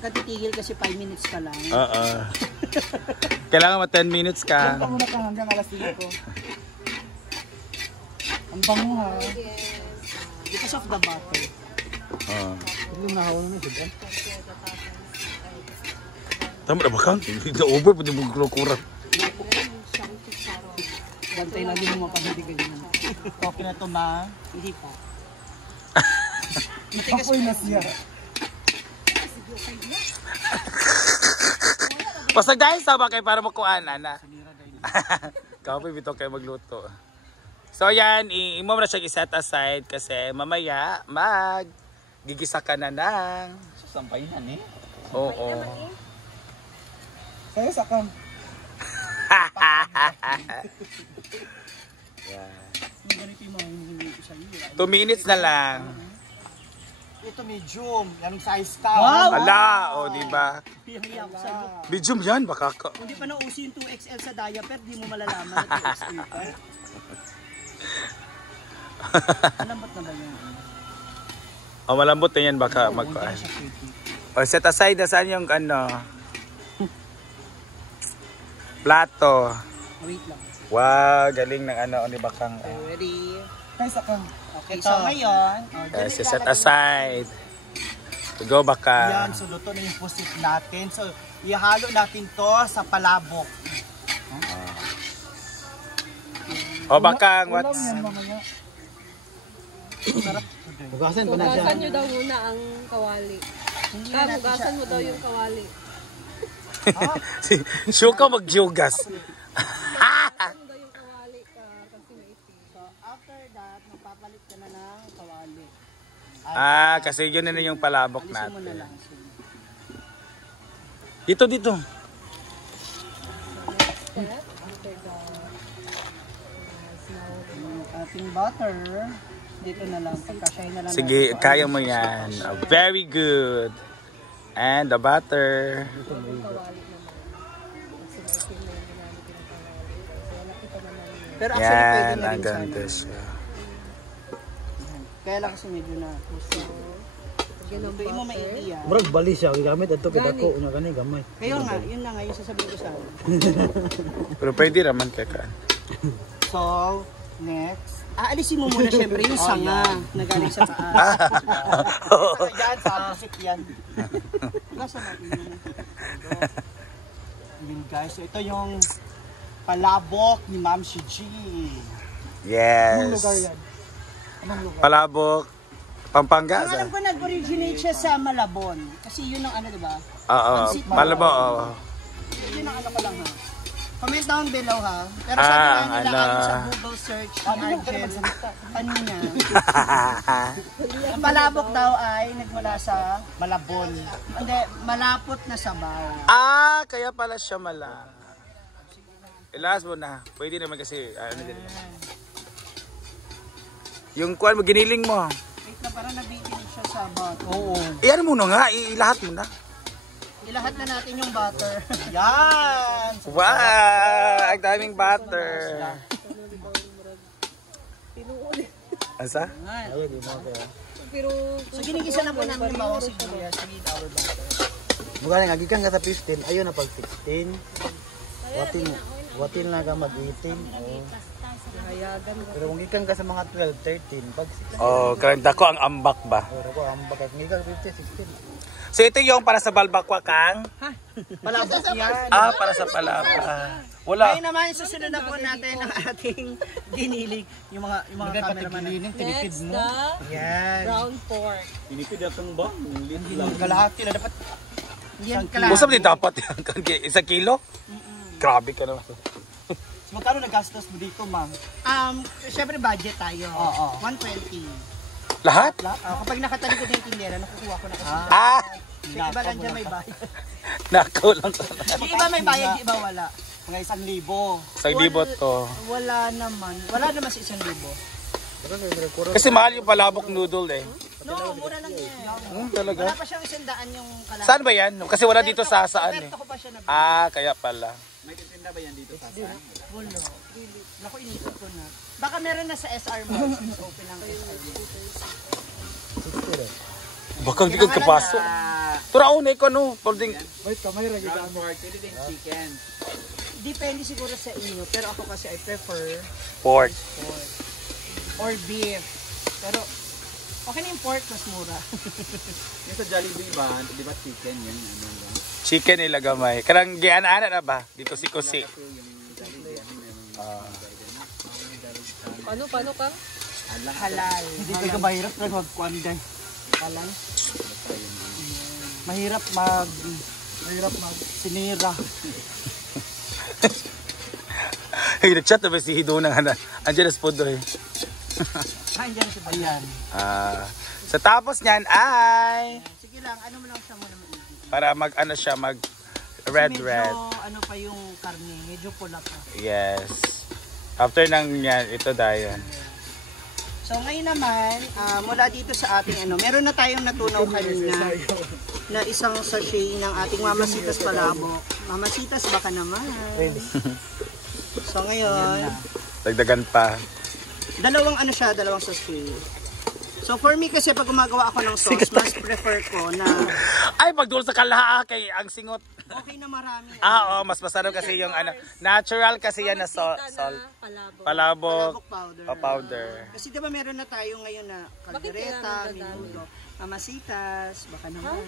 Huwag ka titigil kasi 5 minutes ka lang. Oo. Kailangan mo 10 minutes ka. Ang muna ka hanggang alas 5 ko. Ang bango ha. Because of the butter. Oo. Yung nahawa naman siya. Tama na ba kang? Hindi na over, pwede mo kukurang. Bantay lagi mo mapahindi ka ganyan. Okay na ito ma? Hindi pa. Apoy na siya. Pasag dahil sa bakay para makuhaan, ana. Kapag bito kayo magluto. So yan, imo mo na siya i-set aside kasi mamaya gigisa ka na ng Sampayan eh. oo. Kaya sakam. Yeah. 2 minutes na lang. Ito medium. Anong size ka? Wow! Ala, o diba? Pihiya ko sa'yo. Medium yan, baka ka. Hindi pa nauso yung 2XL sa diaper, di mo malalaman na 2XL pa. Malambot na ba yan? O malambot na yan, baka magkaan. O set aside na saan yung ano? Plato. Wait lang. Wow, galing ng ano, ni bakang. Ready? Kaysa kang. Okay, so ngayon, Set aside. Go baka. yan, so luto na yung pusit natin. So, ihalo natin to sa palabok. O bakang, what's... Hugasan ko na siya. Hugasan nyo daw muna ang kawali. Hugasan mo daw yung kawali. Shuka magjugas. Hugasan mo daw yung kawali ka kasi maitim. So, after that, magpapalit ka na ng kawali. Kasi yun na yung palabok Alisin mo na natin. lang. Dito, dito. Yung ating butter, dito na lang. Pagkasya na lang. Sige, kaya mo yan. Very good. And the butter. Pero actually, pwede Yan, na ang rin ganda sana. siya. Kaya lang kasi medyo na. Ito mo maiti yan. Murag bali siya gamit ato kita ko unya kani gamay. Kaya nga, yun na nga yung sasabihin ko sa Pero pwede naman kakaan. So, next. Aalisin mo muna syempre yung sanga na galing sa taas. Yan, sa pusik yan. Nasa natin yun. Yun guys, so ito yung palabok ni Ma'am Shiji. Yes. Anong lugar yan? Anong lugar? Palabok. Pampanga. Ang alam ko nag-originate siya sa Malabon. Kasi yun ang ano, diba? Oo. Palabok. Oo. Yun ang ano ko lang ha. Comment down below ha. Pero sabi nga nila ano sa Google search ni Argel, kanina. Ang palabok daw ay nagmula sa Malabon. Hindi, malapot na sabaw. Kaya pala siya mala. Ilas mo na. Pwede naman kasi, ano din. Yung kuwan mo, giniling mo. Wait na, parang nabibinig siya sa butter. Oo. Ano mo na nga, ilahat mo na. Ilahat na natin yung butter. Yan! Wow! Ang daming butter. Asa? So ginigisa na po namin yung bawang sibuyas with our butter. Mugani nga gikan ka sa 15 ayo na pag 16. Watin na ka mag 18. Pero kung gikan ka sa mga 12, 13 pag 16. Oh, karanta ko ang ambak ba? Pero ko ang bagat gikan 15, 16. So ito yung para sa balbakwa kang? Palabok yan. Para sa palapa. Wala. Ngayon naman, susunod na po natin ang ating giniling. Yung mga cameraman natin. Next, the Yan. brown pork. Tinipid atong ba? Kalahati na dapat. Yan kalahati. Usap din dapat yan. 1 kilo? Grabe ka naman. So, magkano nagastos mo dito, ma'am? Siyempre budget tayo. Oo. 120. Lahat? Kapag nakatalikod na yung tindera, nakukuha ko na kasi. Yung iba lang dyan may bayad. Nakaw lang sa Yung iba may bayad, yung iba wala. Mga 1,000. 1,000 to. Wala naman. Wala naman sa 1,000. Kasi mahal yung palabok noodle eh. No, mura lang yan. Talaga? Wala pa siyang 100 yung kalahati. Saan ba yan? Kasi wala dito sa saan eh. Ko pa siya na. Kaya pala. May titinda ba yan dito sa saan? Wala. Naku, inisip ko na. Baka meron na sa SR Mall since open ang SR Mall. Baka hindi ka kapasok. Turaon ko no, folding. Wait, kamay ra gyud Ground pork, pwede din chicken. Depende siguro sa inyo, pero ako kasi I prefer Pork. pork or beef. Pero okay na yung pork, mas mura. Yung sa Jollibee ba, di ba chicken yun? Ano lang? Chicken nila gamay. Karang giana-ana na ba? Gikusi-kusi. Kasi yung Jollibee, ano meron. Paano ka? Halal. Hindi ka mahirap na magkuan din. Halal. Mahirap mag sinira. Hey, nag-chat na ba si Hido ng ano? Andiyan na spodo eh. Andiyan siya ba yan? Sa tapos niyan ay Sige lang, ano mo lang siya muna maigi. para mag ano siya mag red. Medyo ano pa yung karne, medyo pula pa. Yes. After nang yan, ito dayon. So ngayon naman, mula dito sa ating ano, meron na tayong natunaw kanina na isang sachet ng ating Mamasitas Palabok. Mamasitas baka naman. So ngayon, Dagdagan pa. dalawang sachet. So for me kasi pag gumagawa ako ng sauce, mas prefer ko na Ay, pagdul sa kalaha kay ang singot. okay na marami. Oo, mas masarap kasi yung ano, natural kasi yan na salt. Palabok. Palabok, Palabok powder. powder. Kasi diba meron na tayo ngayon na kaldereta, menudo, Mamasitas, baka naman.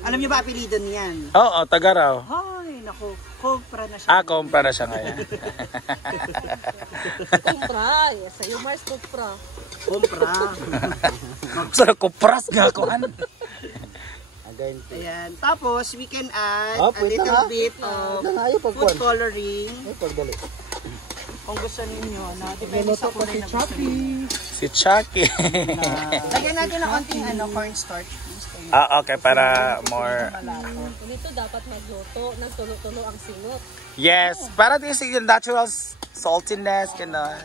Alam niyo ba apelido niyan? Oo, Tagaraw. Ay, naku, kompra na siya. Kumpra na siya ngayon. Kumpra. Yes, sa'yo Mars, kumpra. Kompra. Sarap kupras nga ko an. Again. Ayan. Tapos, we can add Ah, a pwede little na. bit of Ito na ayaw food pagkuan. coloring. Ay, pagdali. Kung gusto ninyo, na depende sa kulay na gusto ninyo. Si Chucky. Lagyan natin ng konting cornstarch. please. Okay, para more. Ganito dapat magluto. Nagtulo-tulo ang singot. Yes, para din yung natural saltiness, gano'n.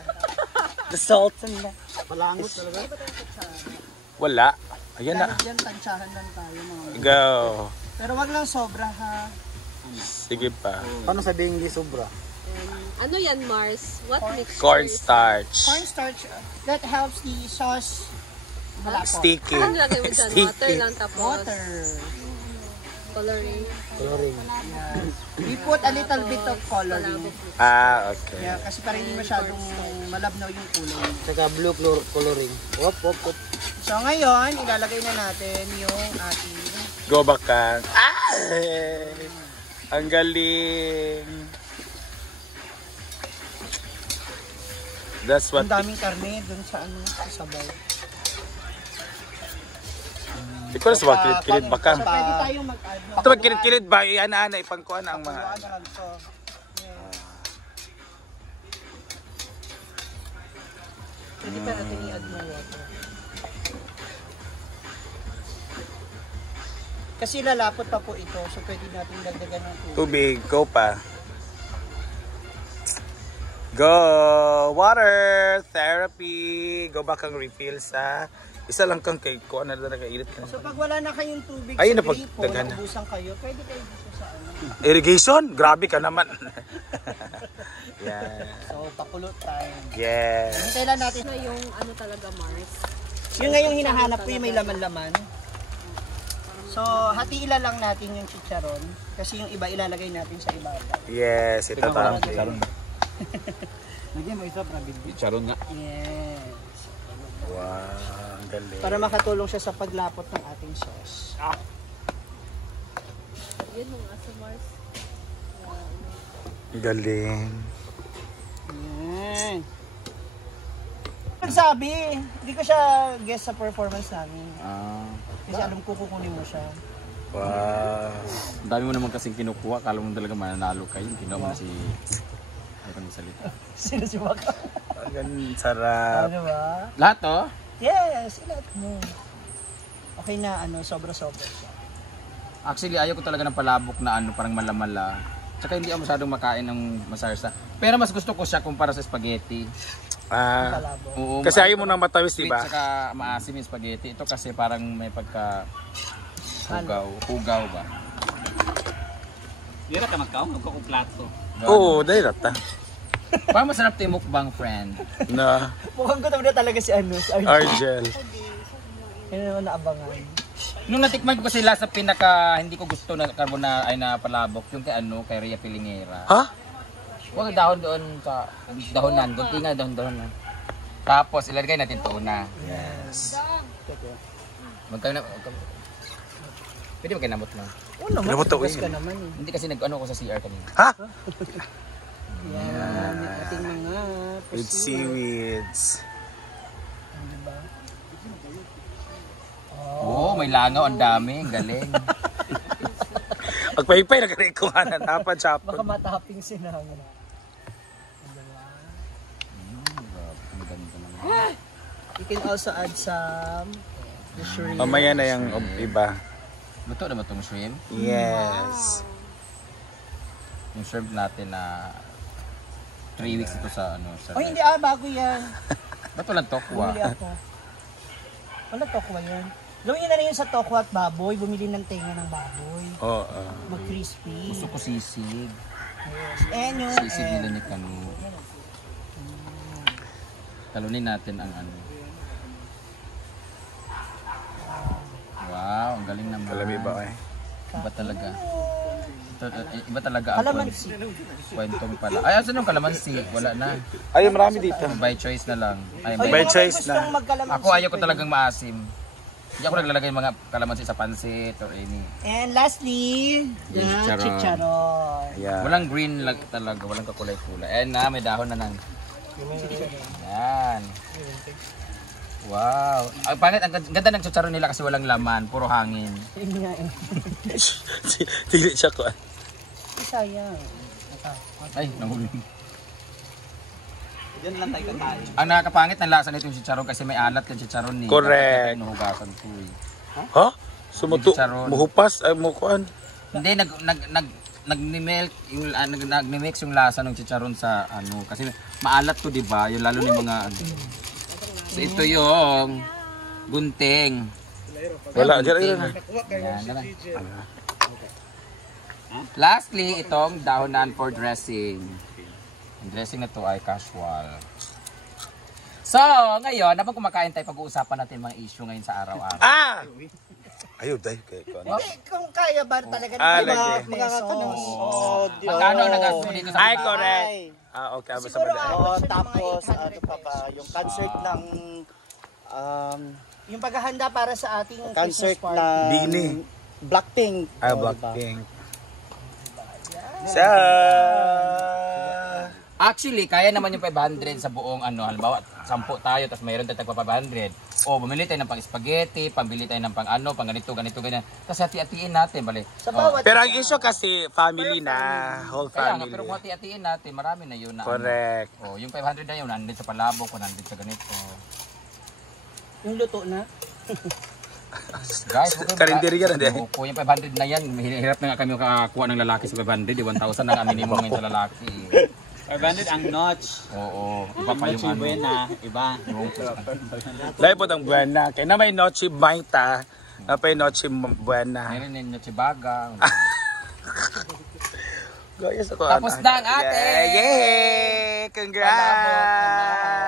The saltiness. Palangot talaga. Wala. Ayan na. Dahil dyan, tansyahan lang tayo mga. Go. Pero wag lang sobra ha. Sige pa. Paano sabihin hindi sobra? Ano yan, Mars? What mixture? Cornstarch. Cornstarch, that helps the sauce malapot. Sticky. Ano lagay mo dyan? Water Sticky. lang tapos. Water. Coloring. Coloring. We put a little bit of coloring. Okay. Yeah, kasi para hindi masyadong malabnaw yung kulay. Saka blue coloring. Wop. So ngayon, ilalagay na natin yung ating Go back ka. Ay! Ang galing. That's what. ang daming karne dun sa ano, sa sabaw. Di ko na sa kilit-kilit baka. So pwede tayong mag-add. no? Ito magkilit-kilit ba? Iana-ana, ipangkuhan ang mga. Ano lang to. Yeah. Pwede pa natin i-add mo water. Kasi lalapot pa po ito, so pwede natin dagdagan ng tubig. Tubig, go pa. Go! Water! Therapy! Go back ang refill sa... Isa lang kang kay ko. Ano na nakailit ka So na. pag wala na kayong tubig Ayun sa na, gripo, pagdagan na. naubusan kayo, pwede kayo dito sa ano. Irrigation? Grabe ka naman. Yan. So pakulot tayo. Yes. Hintay lang natin. Na yung ano talaga, Mars. Yun nga yung hinahanap ko, yung may laman-laman. So hatiila lang natin yung chicharon kasi yung iba ilalagay natin sa ibabaw. Yes, ito tama. Lagyan mo isa para bibig. Charon nga. Yes. Wow, ang galing. Para makatulong siya sa paglapot ng ating sauce. Yun mga sa Mars. Ang galing. Yan. Nagsabi, hindi ko siya guess sa performance namin. Kasi alam ko kukunin mo siya. Wow. Ang dami mo naman kasing kinukuha. Kala mo talaga mananalo kayo. Kinuha mo na si... Ano kang salita? Sino si Waka? Ang sarap. Ano ba? Lahat to? Yes, ilat mo. Okay na, sobra-sobra siya. Actually, ayaw ko talaga ng palabok na ano, parang malamala. Tsaka hindi ako masyadong makain ng masarsa. Pero mas gusto ko siya kumpara sa spaghetti. Palabok. Oo, Kasi ayaw mo nang matawis, sweet, diba? saka maasim yung spaghetti. Ito kasi parang may pagka... Hugaw ba? Hindi na ka magkaw, magkakuplato. Oo, dahil rata. Parang masarap tayo mukbang, friend. Na, Mukhang gutom na talaga si Argel. Argel. Yan naman naabangan. Nung natikman ko sila sa pinaka hindi ko gusto na carbonara ay na palabok, yung kay ano, kay Rhea Pilingera. Ha? Huwag dahon doon sa dahonan, gunti nga dahon-dahonan. Tapos ilagay natin tuna. Yes. Magkano pwede magkinamot na. Oo naman, Ano mo to, tugas eh? ka naman eh. Hindi kasi nag-ano ko sa CR kanina. Ha? Yan, yung ating mga With seaweeds. Oo, may langaw, ang dami, ang galing. Pagpaypay na kaya ko nga natapan siya. baka mataping sinangin. Ang ganda naman. You can also add some the shrimp. Mamaya na yung iba. Luto na ba itong shrimp? Yes. Yung shrimp natin na 3 weeks ito sa ano. Sa Oh, hindi bago yan. Ba't walang tokwa? Bumili ako. Wala tokwa yan. Gawin na rin yun sa tokwa at baboy. Bumili ng tenga ng baboy. Oo. Mag-crispy. Gusto ko sisig. And yung Sisig nila ni Kanu. Talunin natin ang ano. Wow, ang galing naman. Kalami ba eh? Iba talaga. Iba talaga ang Kalamansi. kwentong pala. Ay, asan yung kalamansi? Wala na. Ay, marami dito. By choice na lang. Ay, Ay, By mga choice gustong na. magkalamansi. ako ayaw ko talagang maasim. Hindi ako naglalagay ng mga kalamansi sa pansit or any. And lastly, the Yung chicharon. chicharon. Yeah. Walang green lang talaga, walang kakulay-kulay. Ayan na, may dahon na ng... Yan. Wow. Ang pangit, ang ganda ng chicharon nila kasi walang laman, puro hangin. Hindi nga eh. Dili siya ko. Sayang. Ay, nahuli. Diyan lang tayo kakain. Ang nakakapangit ng lasa nitong chicharon kasi may alat yung chicharon ni. Correct. Nahugasan ko eh. Ha? Sumuto. Chicharon. Muhupas. Ay, mukuan. Hindi, nag-melt yung nag-mix yung lasa ng chicharon sa ano kasi maalat to, 'di ba? Yung lalo ni mga ano. So ito yung gunting. Wala. Diyan. Yan, ganun. Lastly, itong dahonan for dressing. Ang dressing na to ay casual. So, ngayon, habang kumakain tayo, pag-uusapan natin mga issue ngayon sa araw-araw. Ah! Ayaw, dahil kay ko. Hindi, kung kaya ba talaga lagi. magkakatanong. Magkano nagasto dito sa Ay, baba? correct. Ah, okay. Aba sa Siguro bada. ako. Oo, Siya ng mga tapos 800 ano pa ba, yung concert ng Yung paghahanda para sa ating concert Christmas party. ng Bini. Blackpink. Ah, Oo, diba? Blackpink. Sa... Actually, kaya naman yung 500 sa buong ano, halimbawa, 10 tayo, tapos mayroon tayo tagpa 500. O, bumili tayo ng pang spaghetti, pambili tayo ng pang ano, pang ganito, ganyan. Tapos hati-hatiin natin, bali. Sa bawat Pero ang issue kasi, family na. Whole Kaya nga, family. pero kung hati-hatiin natin, marami na yun na. Correct. Ano. O, yung 500 na yun, nandun sa palabok, o nandun sa ganito. yung luto na. Guys, huwag Karinderya na din. Opo, yung 500 na yan, hirap na nga kami makakuha ng lalaki sa 500, 1,000 na nga minimum ngayon sa lalaki. 500 ang notch. Oo, iba pa yung ano. Iba. Lahi po ang buwana. Kaya na may noche baita. Na may noche buwana. Meron din yung chibaga. Gaya sa ko. Tapos na ang ating Yay! Congrats!